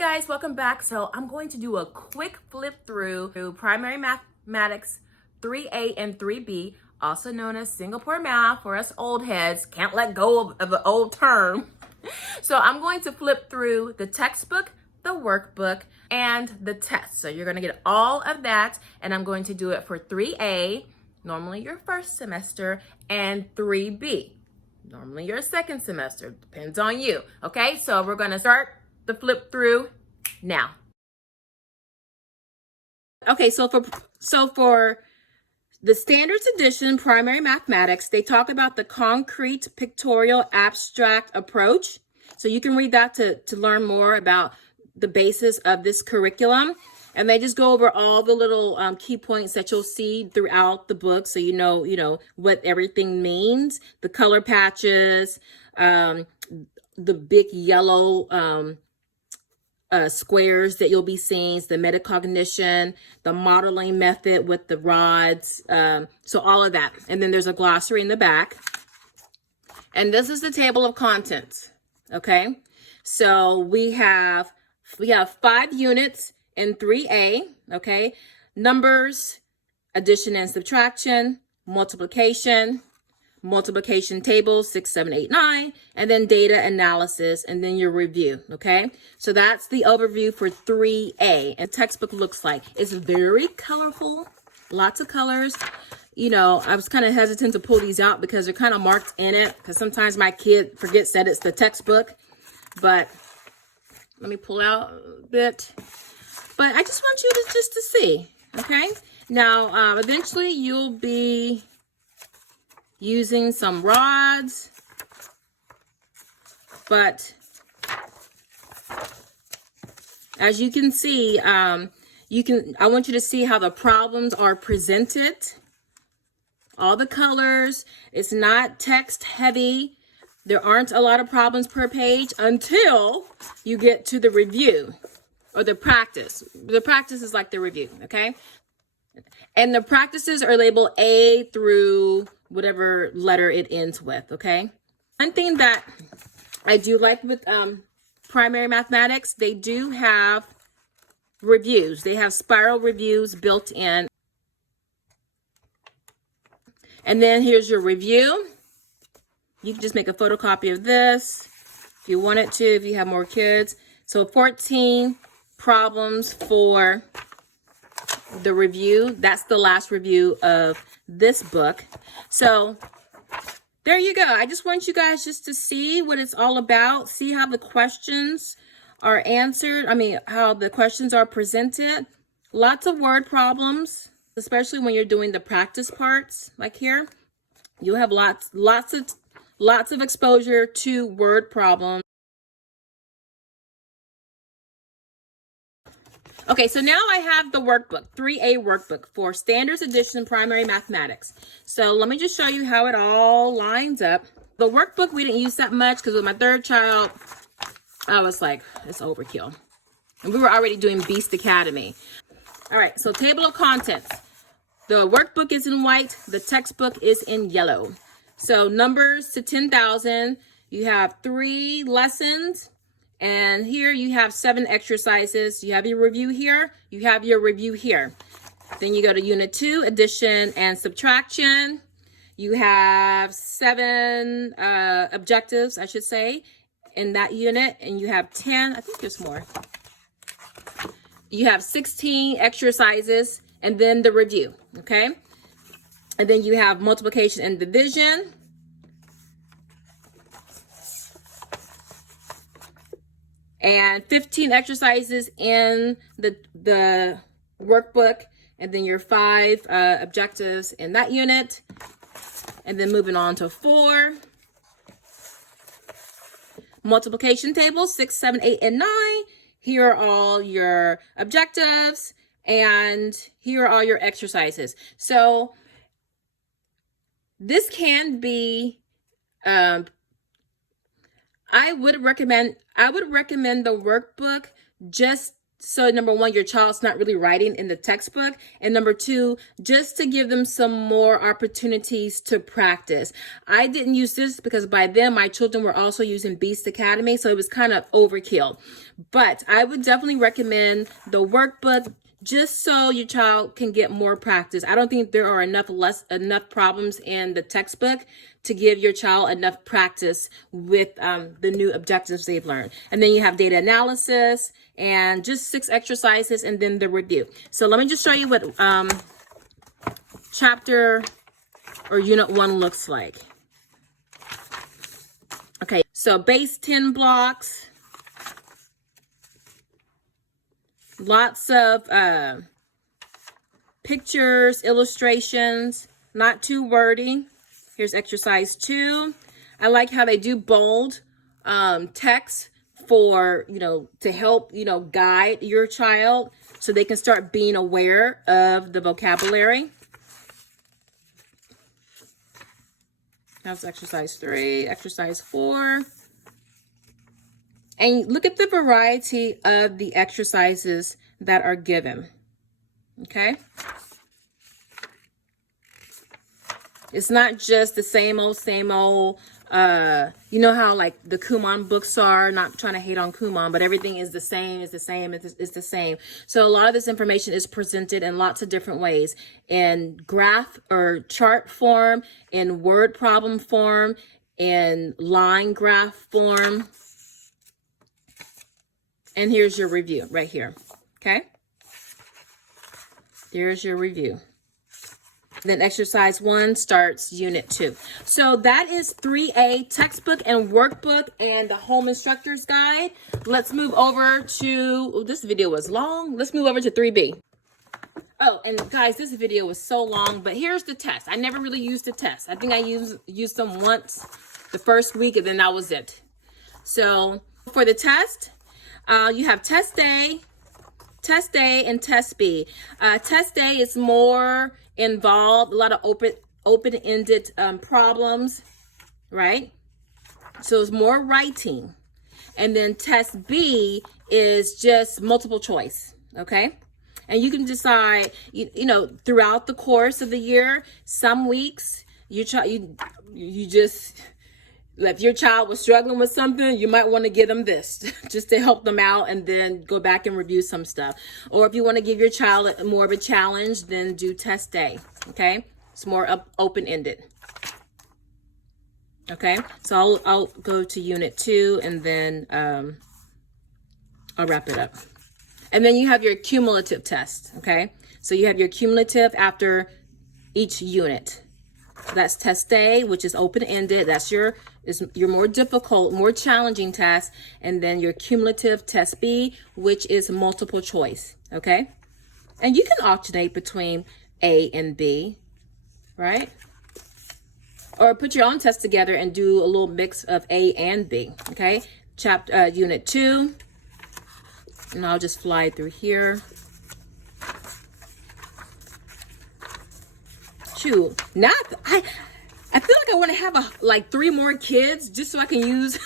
guys, welcome back. So I'm going to do a quick flip through Primary Mathematics 3A and 3B, also known as Singapore Math for us old heads. Can't let go of an old term. So I'm going to flip through the textbook, the workbook, and the test. So you're going to get all of that, and I'm going to do it for 3A, normally your first semester, and 3B, normally your second semester. Depends on you. Okay, so we're going to start the flip through now. Okay, so for the Standards Edition Primary Mathematics, they talk about the concrete pictorial abstract approach. So you can read that to learn more about the basis of this curriculum. And they just go over all the little key points that you'll see throughout the book, so you know what everything means. The color patches, the big yellow squares that you'll be seeing, the metacognition, the modeling method with the rods, so all of that. And then there's a glossary in the back. And this is the table of contents, okay? So we have 5 units in 3A, okay? Numbers, addition and subtraction, multiplication tables 6, 7, 8, 9, and then data analysis, and then your review, okay? So that's the overview for 3A, and textbook looks like. It's very colorful, lots of colors. You know, I was kind of hesitant to pull these out because they're kind of marked in it, because sometimes my kid forgets that it's the textbook, but let me pull out a bit. But I just want you to just to see, okay? Now, eventually you'll be using some rods, but as you can see, I want you to see how the problems are presented. All the colors, it's not text heavy. There aren't a lot of problems per page until you get to the review or the practice. The practice is like the review, okay? And the practices are labeled A through whatever letter it ends with, okay? One thing that I do like with primary mathematics, they do have reviews. They have spiral reviews built in. And then here's your review. You can just make a photocopy of this if you wanted to, if you have more kids. So 14 problems for the review. That's the last review of this book. So there you go. I just want you guys just to see what it's all about, see how the questions are answered. I mean, how the questions are presented. Lots of word problems, especially when you're doing the practice parts like here. You'll have lots of exposure to word problems. Okay, so now I have the workbook, 3A workbook for Standards Edition Primary Mathematics. So let me just show you how it all lines up. The workbook, we didn't use that much because with my third child, I was like, it's overkill. And we were already doing Beast Academy. All right, so table of contents. The workbook is in white, the textbook is in yellow. So numbers to 10,000, you have 3 lessons. And here you have 7 exercises. You have your review here. You have your review here. Then you go to Unit 2, addition and subtraction. You have 7 objectives, I should say, in that unit. And you have 10, I think there's more. You have 16 exercises and then the review, okay? And then you have multiplication and division. And 15 exercises in the workbook, and then your 5 objectives in that unit. And then moving on to 4. Multiplication tables, 6, 7, 8, and 9. Here are all your objectives, and here are all your exercises. So this can be I would recommend the workbook just so, number 1, your child's not really writing in the textbook, and number 2, just to give them some more opportunities to practice. I didn't use this because by then my children were also using Beast Academy, so it was kind of overkill. But I would definitely recommend the workbook just so your child can get more practice. I don't think there are enough problems in the textbook to give your child enough practice with the new objectives they've learned. And then you have data analysis and just 6 exercises and then the review. So let me just show you what chapter or unit 1 looks like. Okay, so base 10 blocks. Lots of pictures, illustrations, not too wordy. Here's exercise 2. I like how they do bold text for, to help, guide your child so they can start being aware of the vocabulary. That's exercise 3, exercise 4. And look at the variety of the exercises that are given, okay? It's not just the same old, you know how like the Kumon books are, not trying to hate on Kumon, but everything is the same, it's the same. So a lot of this information is presented in lots of different ways, in graph or chart form, in word problem form, in line graph form. And here's your review right here, okay? There's your review. Then exercise 1 starts unit 2. So that is 3A, textbook and workbook and the home instructor's guide. Let's move over to, this video was long. Let's move over to 3B. Oh, and guys, this video was so long, but here's the test. I never really used the test. I think I used them once the first week and then that was it. So for the test, you have test A, and test B. Test A is more involved, a lot of open-ended problems, right? So it's more writing. And then test B is just multiple choice, okay? And you can decide, throughout the course of the year, some weeks, you just... If your child was struggling with something, you might want to give them this just to help them out and then go back and review some stuff. Or if you want to give your child more of a challenge, then do test A, okay? It's more open-ended. Okay, so I'll go to unit 2 and then I'll wrap it up. And then you have your cumulative test, okay? So you have your cumulative after each unit. That's test A, which is open-ended. That's your more difficult, more challenging task. And then your cumulative test B, which is multiple choice, okay? And you can alternate between A and B, right? Or put your own test together and do a little mix of A and B, okay? Unit 2, and I'll just fly through here. Shoot, I feel like I want to have like 3 more kids just so I can use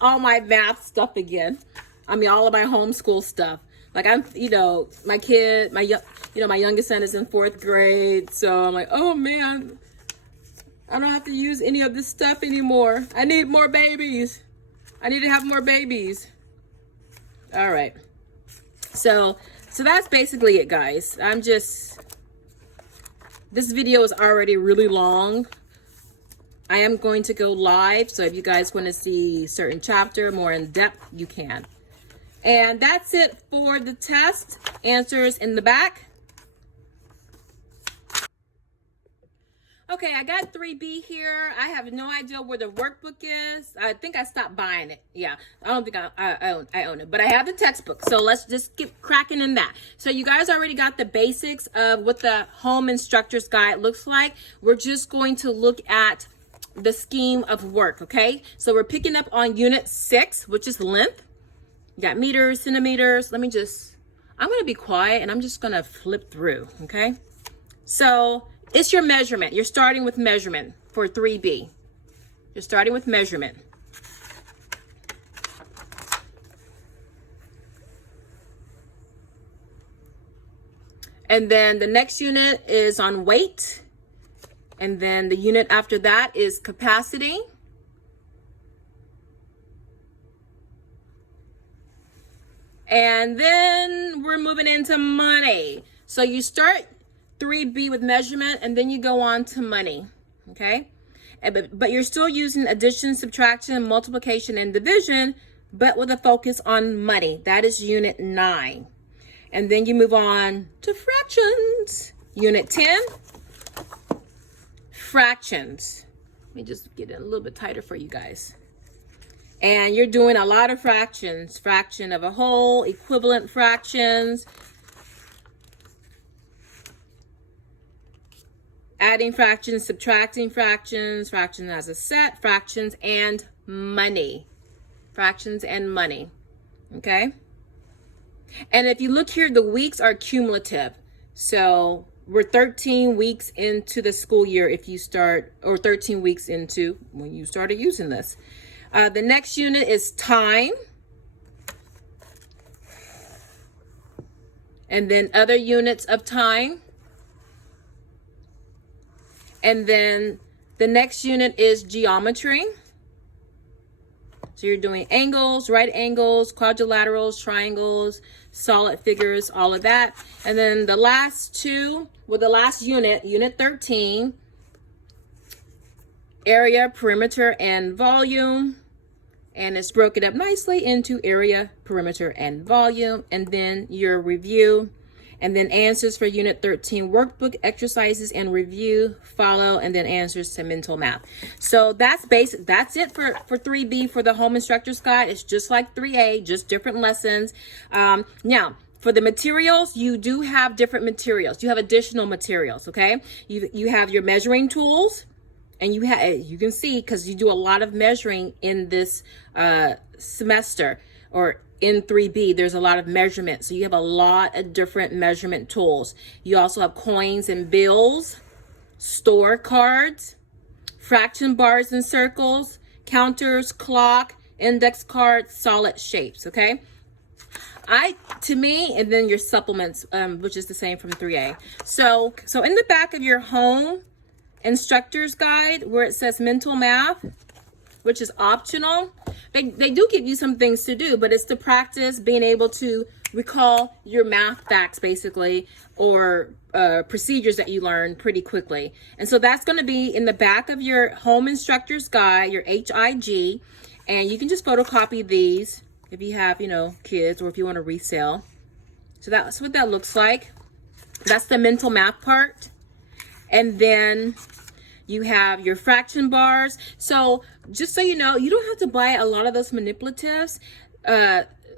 all my math stuff again. I mean, all of my homeschool stuff. Like my youngest son is in 4th grade. So I'm like, oh man, I don't have to use any of this stuff anymore. I need more babies. I need to have more babies. All right. So that's basically it, guys. This video is already really long. I am going to go live, so if you guys want to see certain chapter more in depth, you can. And that's it for the test. Answers in the back. Okay, I got 3B here. I have no idea where the workbook is. I think I stopped buying it. Yeah, I don't think I own it, but I have the textbook. So let's just get cracking in that. So you guys already got the basics of what the home instructor's guide looks like. We're just going to look at the scheme of work, okay? So we're picking up on unit 6, which is length. You got meters, centimeters. I'm going to be quiet and I'm just going to flip through, okay? So it's your measurement. You're starting with measurement for 3B. You're starting with measurement. And then the next unit is on weight. And then the unit after that is capacity. And then we're moving into money. So you start 3B with measurement, and then you go on to money, okay? But you're still using addition, subtraction, multiplication, and division, but with a focus on money. That is Unit 9. And then you move on to fractions. Unit 10, fractions. Let me just get it a little bit tighter for you guys. And you're doing a lot of fractions. Fraction of a whole, equivalent fractions, adding fractions, subtracting fractions, fractions as a set, fractions and money. Fractions and money, okay? And if you look here, the weeks are cumulative. So we're 13 weeks into the school year if you start, or 13 weeks into when you started using this. The next unit is time. And then other units of time. And then the next unit is geometry. So you're doing angles, right angles, quadrilaterals, triangles, solid figures, all of that. And then the last two, well, the last unit, unit 13, area, perimeter, and volume. And it's broken up nicely into area, perimeter, and volume. And then your review. And then answers for Unit 13 workbook exercises and review follow, and then answers to mental math. So that's basic. That's it for 3B for the Home Instructor's Guide. It's just like 3A, just different lessons. Now, for the materials, you do have different materials. You have additional materials, okay? You have your measuring tools. And you can see, because you do a lot of measuring in this semester, or in 3B, there's a lot of measurement. So you have a lot of different measurement tools. You also have coins and bills, store cards, fraction bars and circles, counters, clock, index cards, solid shapes, okay? To me, and then your supplements, which is the same from 3A. So in the back of your home instructor's guide, where it says mental math, which is optional, they do give you some things to do, but it's to practice being able to recall your math facts, basically, or procedures that you learn pretty quickly. And so that's going to be in the back of your home instructor's guide, your HIG, and you can just photocopy these if you have, kids, or if you want to resell. So that's what that looks like. That's the mental math part. And then you have your fraction bars. So just so you know, you don't have to buy a lot of those manipulatives.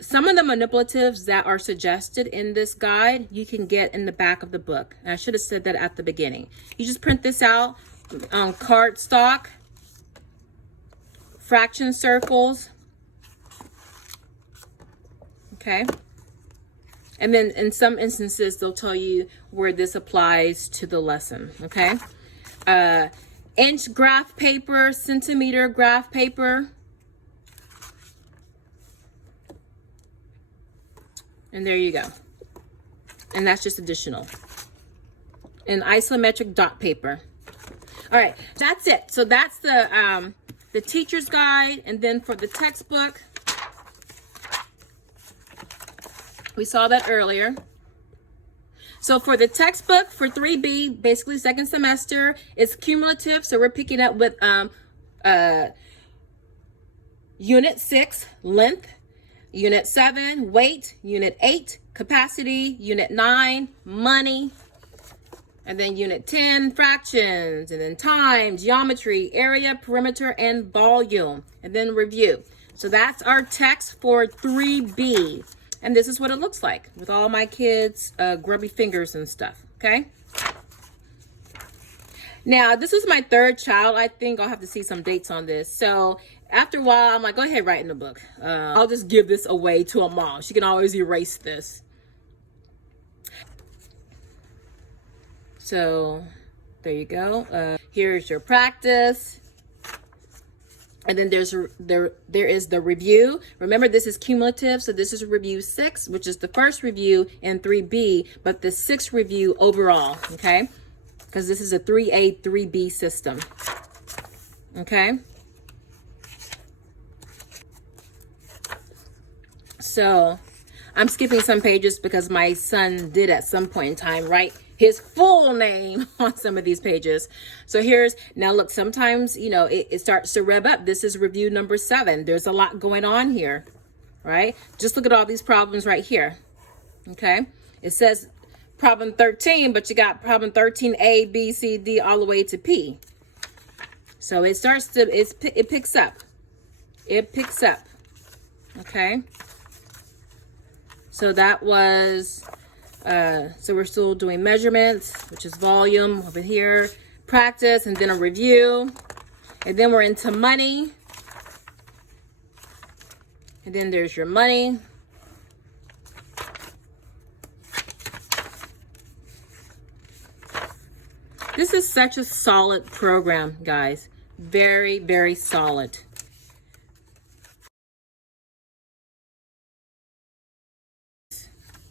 Some of the manipulatives that are suggested in this guide, you can get in the back of the book. And I should have said that at the beginning. You just print this out on cardstock, fraction circles, okay? And then in some instances, they'll tell you where this applies to the lesson, okay? Inch graph paper, centimeter graph paper. And there you go. And that's just additional. And isometric dot paper. All right, that's it. So that's the teacher's guide. And then for the textbook, we saw that earlier. So for the textbook for 3B, basically second semester, it's cumulative. So we're picking up with Unit 6, length, Unit 7, weight, Unit 8, capacity, Unit 9, money, and then Unit 10, fractions, and then time, geometry, area, perimeter, and volume, and then review. So that's our text for 3B. And this is what it looks like with all my kids' grubby fingers and stuff, okay? Now, this is my third child. I think I'll have to see some dates on this. So after a while, I'm like, go ahead, write in the book. I'll just give this away to a mom. She can always erase this. So there you go. Here's your practice. And then there is the review. Remember, this is cumulative, so this is review 6, which is the first review in 3B, but the 6th review overall, okay? Because this is a 3A, 3B system, okay? So I'm skipping some pages because my son did at some point in time write his full name on some of these pages. So here's, now look, sometimes, you know, it starts to rev up. This is review number 7. There's a lot going on here, right? Just look at all these problems right here, okay? It says problem 13, but you got problem 13A, B, C, D, all the way to P. So it starts to, it picks up. It picks up, okay? So that was, so we're still doing measurements, which is volume over here, practice, and then a review. And then we're into money. And then there's your money. This is such a solid program, guys. Very, very solid.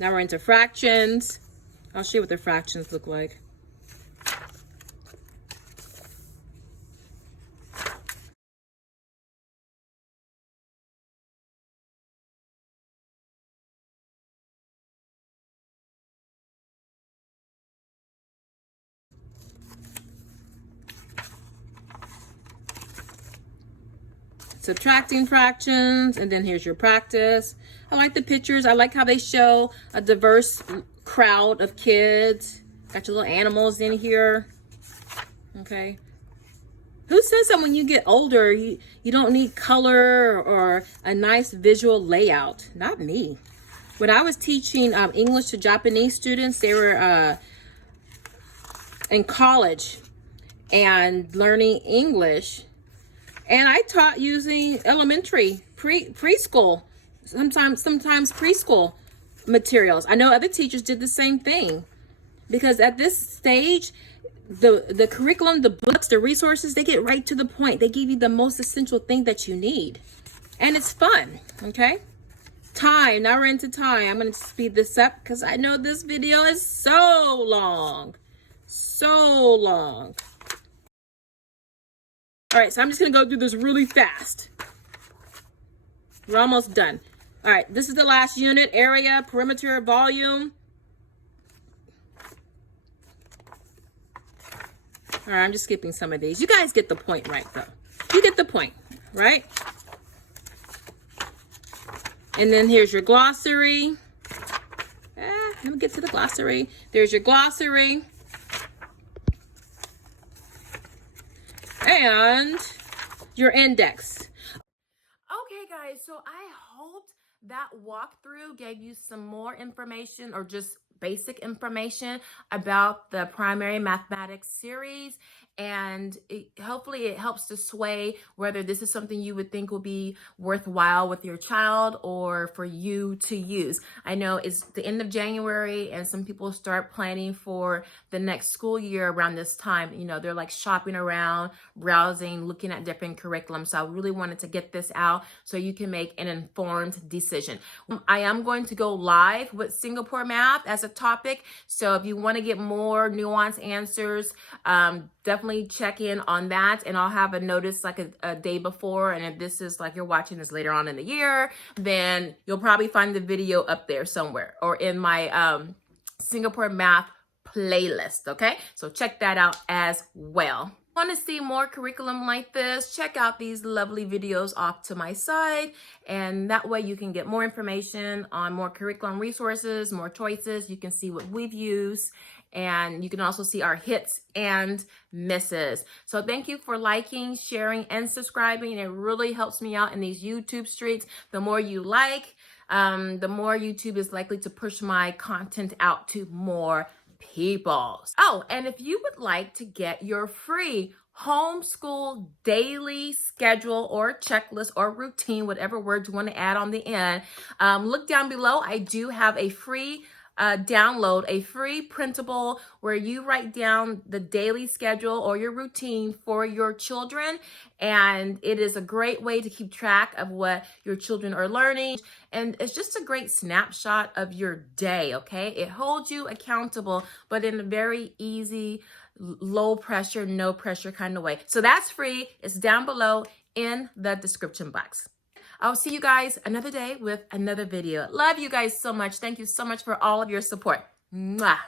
Now we're into fractions. I'll show you what the fractions look like. Subtracting fractions, and then here's your practice. I like the pictures. I like how they show a diverse crowd of kids. Got your little animals in here. Okay. Who says that when you get older, you don't need color or a nice visual layout? Not me. When I was teaching English to Japanese students, they were in college and learning English. And I taught using elementary, preschool, sometimes preschool materials. I know other teachers did the same thing, because at this stage, the curriculum, the books, the resources, they get right to the point. They give you the most essential thing that you need. And it's fun, okay? Time, now we're into time. I'm going to speed this up because I know this video is so long. So long. All right, so I'm just going to go through this really fast. We're almost done. All right, this is the last unit: area, perimeter, volume. All right, I'm just skipping some of these. You guys get the point, right, though? You get the point, right? And then here's your glossary. Let me get to the glossary. There's your glossary. And your index. Okay, guys, so I hope that walkthrough gave you some more information, or just basic information about the primary mathematics series, and hopefully it helps to sway whether this is something you would think will be worthwhile with your child or for you to use. I know it's the end of January and some people start planning for the next school year around this time. You know, they're like shopping around, browsing, looking at different curriculum. So I really wanted to get this out so you can make an informed decision. I am going to go live with Singapore math as a topic. So if you want to get more nuanced answers, definitely check in on that, and I'll have a notice like a day before. And if this is like you're watching this later on in the year, then you'll probably find the video up there somewhere or in my Singapore math playlist. Okay, so check that out as well. Want to see more curriculum like this? Check out these lovely videos off to my side, and that way you can get more information on more curriculum resources, more choices. You can see what we've used, and you can also see our hits and misses. So thank you for liking, sharing, and subscribing. It really helps me out in these YouTube streets. The more you like, the more YouTube is likely to push my content out to more people. Oh, and if you would like to get your free homeschool daily schedule or checklist or routine, whatever word you want to add on the end, look down below. I do have a free download, a free printable where you write down the daily schedule or your routine for your children, and it is a great way to keep track of what your children are learning, and it's just a great snapshot of your day. Okay, it holds you accountable, but in a very easy, low pressure, no pressure kind of way. So that's free. It's down below in the description box. I'll see you guys another day with another video. Love you guys so much. Thank you so much for all of your support. Mwah.